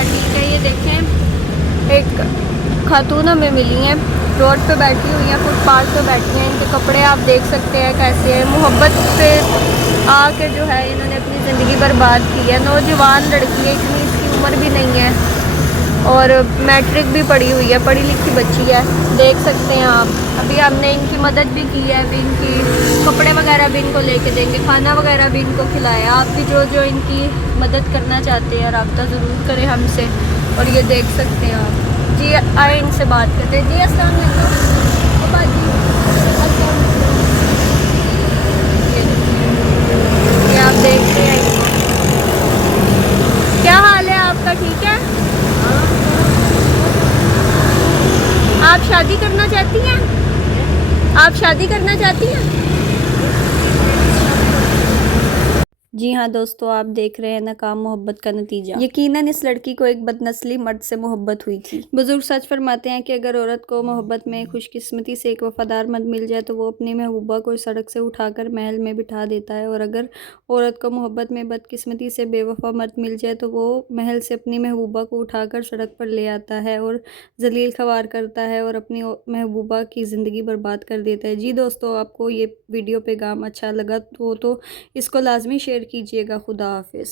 अल्लाह ठीक है। ये देखें, एक खातून हमें मिली हैं, रोड पे बैठी हुई हैं, फुटपाथ पे बैठी हैं। इनके कपड़े आप देख सकते हैं कैसे हैं। मोहब्बत पे आके जो है इन्होंने अपनी ज़िंदगी बर्बाद की है। नौजवान लड़की है, इतनी इसकी उम्र भी नहीं है और मैट्रिक भी पढ़ी हुई है, पढ़ी लिखी बच्ची है, देख सकते हैं आप। अभी हमने इनकी मदद भी की है, अभी इनकी कपड़े वगैरह भी इनको लेके देंगे, खाना वगैरह भी इनको खिलाया। आप भी जो जो इनकी मदद करना चाहते हैं रब्ता ज़रूर करें हमसे। और ये देख सकते हैं आप जी, आए इनसे बात करते हैं। जी अस्सलाम वालेकुम। ओ बाजी, अस्सलाम वालेकुम। ये आप देखते हैं इनको। क्या हाल है आपका, ठीक है? आप शादी करना चाहती हैं? आप शादी करना चाहती हैं? जी हाँ दोस्तों, आप देख रहे हैं नाकाम मोहब्बत का नतीजा। यकीनन इस लड़की को एक बदनस्ली मर्द से मोहब्बत हुई थी। बुजुर्ग सच फरमाते हैं कि अगर औरत को मोहब्बत में खुशकिस्मती से एक वफादार मर्द मिल जाए तो वो अपनी महबूबा को सड़क से उठाकर महल में बिठा देता है, और अगर औरत को मोहब्बत में बदकिस्मती से बेवफा मर्द मिल जाए तो वो महल से अपनी महबूबा को उठाकर सड़क पर ले आता है और जलील ख्वार करता है और अपनी महबूबा की ज़िंदगी बर्बाद कर देता है। जी दोस्तों, आपको ये वीडियो पैगाम अच्छा लगा तो इसको लाजमी शेयर कीजिएगा। खुदा हाफिज़।